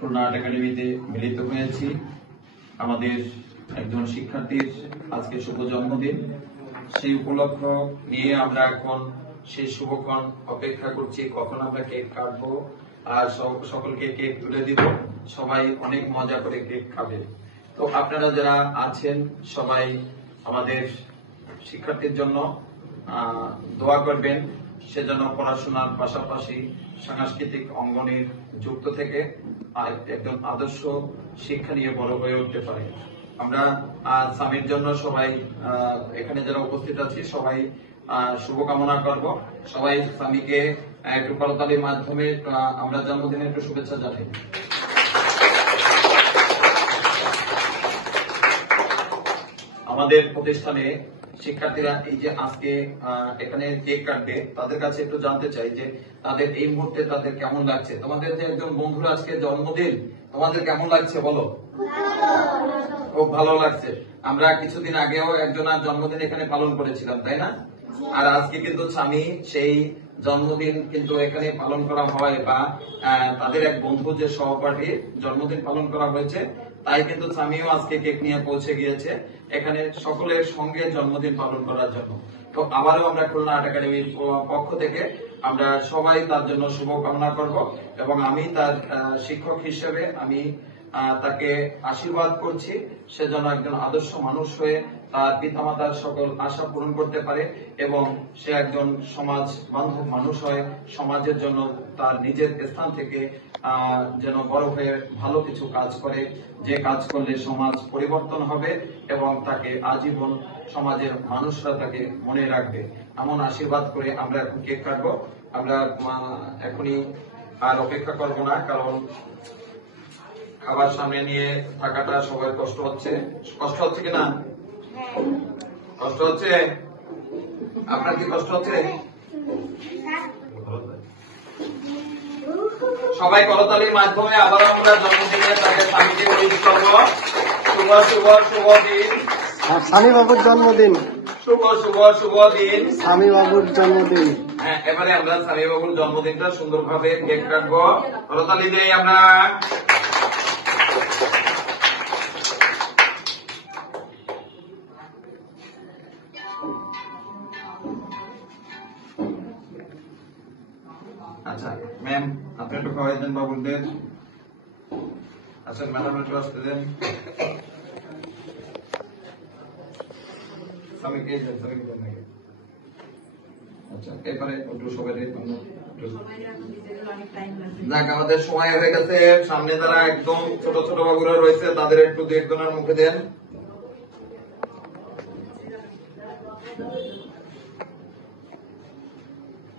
Khulna art একাডেমিতে মিলিত হয়েছি। আমাদের একজন শিক্ষার্থীর আজকে শুভ জন্মদিন, সেই উপলক্ষ নিয়ে আমরা এখন সেই শুভক্ষণ অপেক্ষা করছি কখন আমরা কেক কাটবো আর সকলকে কেক তুলে দিব। সবাই অনেক মজা করে কেক খাবে। তো আপনারা যারা আছেন সবাই আমাদের শিক্ষার্থীর জন্য দোয়া করবেন, সেজন্য পড়াশোনার পাশাপাশি সাংস্কৃতিক অঙ্গনের যুক্ত থেকে একজন আদর্শ শিক্ষা নিয়ে বড় হয়ে উঠতে পারে। আমরা স্বামীর জন্য সবাই এখানে যারা উপস্থিত আছি সবাই শুভকামনা করব। সবাই স্বামীকে একটু করতালির মাধ্যমে আমরা জন্মদিনে একটু শুভেচ্ছা জানাই। আমাদের প্রতিষ্ঠানে শিক্ষার্থীরা এই যে আজকে এখানে কেক কাটবে, তাদের কাছে একটু জানতে চাই যে তাদের এই মুহূর্তে তাদের কেমন লাগছে। তোমাদের যে একজন বন্ধুর আজকে জন্মদিন, তোমাদের কেমন লাগছে বলো? খুব ভালো লাগছে। আমরা কিছুদিন আগেও একজনের জন্মদিন এখানে পালন করেছিলাম, তাই না? আর আজকে কিন্তু স্বামী সেই জন্মদিন কিন্তু এখানে পালন করা হয়, বা তাদের এক বন্ধু যে সহপাঠী জন্মদিন পালন করা হয়েছে, তাই কিন্তু স্বামীও আজকে কেক নিয়ে পৌঁছে গিয়েছে এখানে সকলের সঙ্গে জন্মদিন পালন করার জন্য। তো আবারও আমরা খুলনা আর্ট একাডেমির পক্ষ থেকে আমরা সবাই তার জন্য শুভকামনা করব, এবং আমি তার শিক্ষক হিসেবে আমি তাকে আশীর্বাদ করছি সে যেন একজন আদর্শ মানুষ হয়ে তার পিতামাতার সকল আশা পূরণ করতে পারে, এবং সে একজন সমাজ বান্ধব মানুষ হয়, সমাজের জন্য তার নিজের স্থান থেকে যেন বড় হয়ে ভালো কিছু কাজ করে, যে কাজ করলে সমাজ পরিবর্তন হবে এবং তাকে আজীবন সমাজের মানুষরা তাকে মনে রাখবে। এমন আশীর্বাদ করে আমরা এখন কেক কাটবো। আমরা এখনই আর অপেক্ষা করব না, কারণ খাবার সামনে নিয়ে থাকাটা সবাই কষ্ট হচ্ছে। কষ্ট হচ্ছে কিনা? কষ্ট হচ্ছে? আপনার কি কষ্ট হচ্ছে? সবাই করতালির মাধ্যমে আবার আমরা জন্মদিনে তাকে স্বামীকে উইশ করবো। শুভ শুভ শুভ দিন স্বামী বাবুর জন্মদিন। শুভ শুভ শুভ দিন স্বামী বাবুর জন্মদিন। হ্যাঁ, এবারে আমরা স্বামী বাবুর জন্মদিনটা সুন্দরভাবে কেক কাটবো। করতালি দেই আমরা। আচ্ছা ম্যাম, আপনি একটু খাওয়াই দেন বাবুদের। আচ্ছা ম্যাডাম একটু আসতে দেন। স্বামীকে আচ্ছা এবারে একটু সবাই যাক, আমাদের সময় হয়ে গেছে। সামনে যারা একদম ছোট ছোট বাবুরা রয়েছে তাদের একটু দু একজনের মুখে দেন।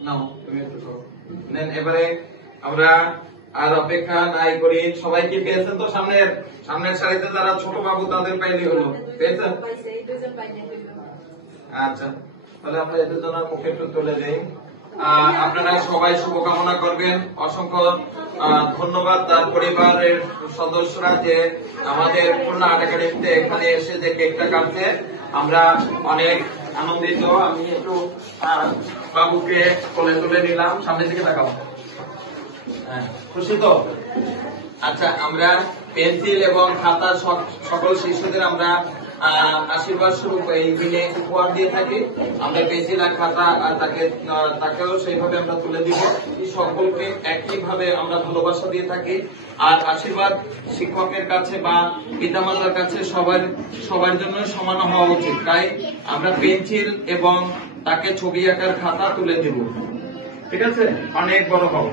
নাও তুমি একটু নেন। এবারে আমরা আর অপেক্ষা নাই করি, সবাই কি পেয়েছেন? তো সামনের সারিতে যারা ছোট বাবু তাদের পাইলে হলো, পেয়েছেন? আচ্ছা, তাহলে আমরা এদের জন্য মুখে একটু তুলে দেই। আপনারা সবাই শুভকামনা করবেন। অসংখ্য ধন্যবাদ তার পরিবারের সদস্যরা যে আমাদের খুলনা আর্ট একাডেমিতে এখানে এসে যে কেকটা কাটছে, আমরা অনেক আনন্দিত। আমি একটু বাবুকে কোলে তুলে নিলাম, সামনের দিকে তাকাবো। খুশি তো? আচ্ছা, আমরা পেন্সিল এবং খাতা সকল শিশুদের আমরা আশীর্বাদ স্বরূপ এই দিনে উপহার দিয়ে থাকি। আমরা পেন্সিল আর খাতা তাকেও সেইভাবে আমরা তুলে দিব। সকলকে একইভাবে আমরা ভালোবাসা দিয়ে থাকি। আর আশীর্বাদ শিক্ষকের কাছে বা পিতামাতার কাছে সবার জন্য সমান হওয়া উচিত। তাই আমরা পেন্সিল এবং তাকে ছবি আঁকার খাতা তুলে দিব। ঠিক আছে? অনেক বড় হও।